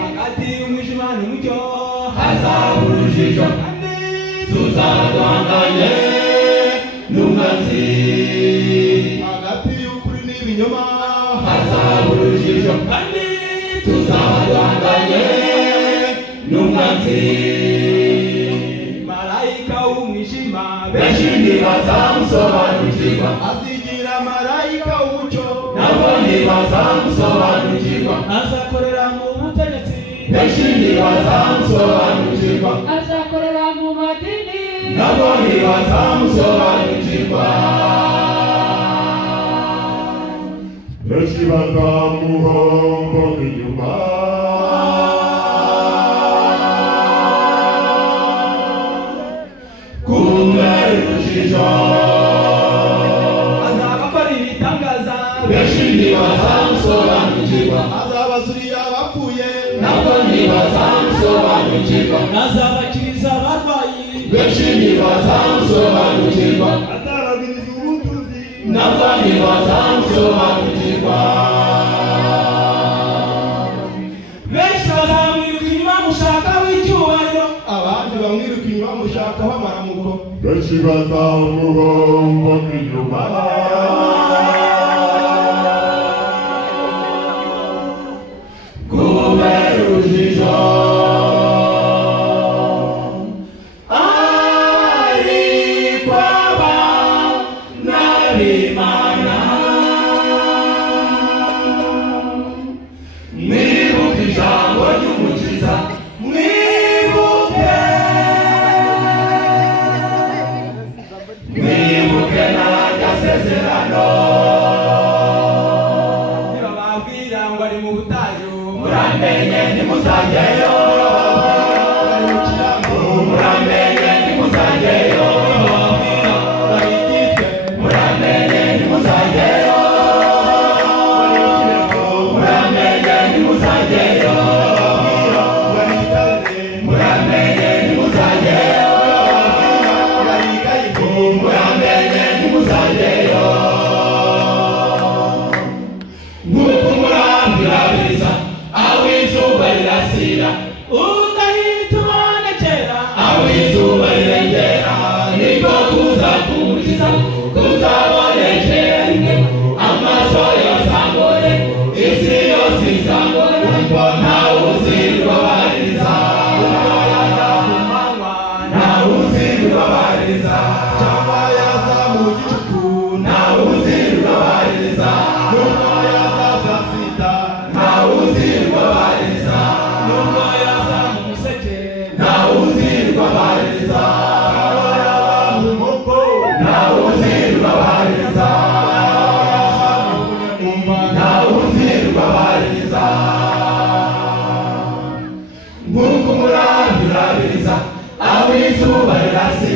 hagati y'umwijima n'umucyo hazaba urujijo tuzaba duhanganye n'umwanzi hagati y'ukuri n'ibinyoma hazaba urujijo kandi tuzaba duhanganye n'umwanzi marayika w'umwijima benshi ntibazamusobanukirwa azigira marayika w'umucyo nabo ntibazamusobanukirwa azakorera mu butegetsi benshi ntibazamusobanukirwa azakorera mu madini nabo ntibazamusobanukirwa benshi bazamuhombo inyuma kumerujijo azabakora ibitangaza benshi ntibazamusobanukirwa azabazurira abapfuye nabo ntibazamusobanukirwa azabakiriza abarwayi benshi ntibazamusobanukirwa azabagiriza ubutunzi nabo ntibazamusobanukirwa benshi bazamwiruka inyuma mushaka w'icyubahiro abandi bamwiruka inyuma mushakaho amaramuko benshi bazamuhombo inyuma kumerujijo ariko abana b'Imana mwibuke ijambo ry'umukiza mwibuke n'iryo sezerano bababwira ngo ari mu butayu muramenye ntimuzajyeyo muramenye ntimuzajyeyo muramenye ntimuzajyeyo muramenye ntimuzajyeyo muramenye ntimuzajyeyo muramenye ntimuzajyeyo nk'uko umurambi urabiriza aho izuba rirasira udahita ubonekera aho izuba rirengera niko kuza kumukiza kuzabonekera rimwe amaso yose ambone isi yose izambone ntawe uzirwa baririza ntawe uzirwa baririza cyangwa yaza mu gicuku ntawe uzirwa baririza nubwo yaza saa sita ntawe uzirwa baririza nubwo yaza mu museke ntawe uzirwa baririza nubwo yaza mu nkoko ntawe uzirwa baririza ntawe uzirwa baririza nk'uko umurambi urabiriza aho izuba rirasira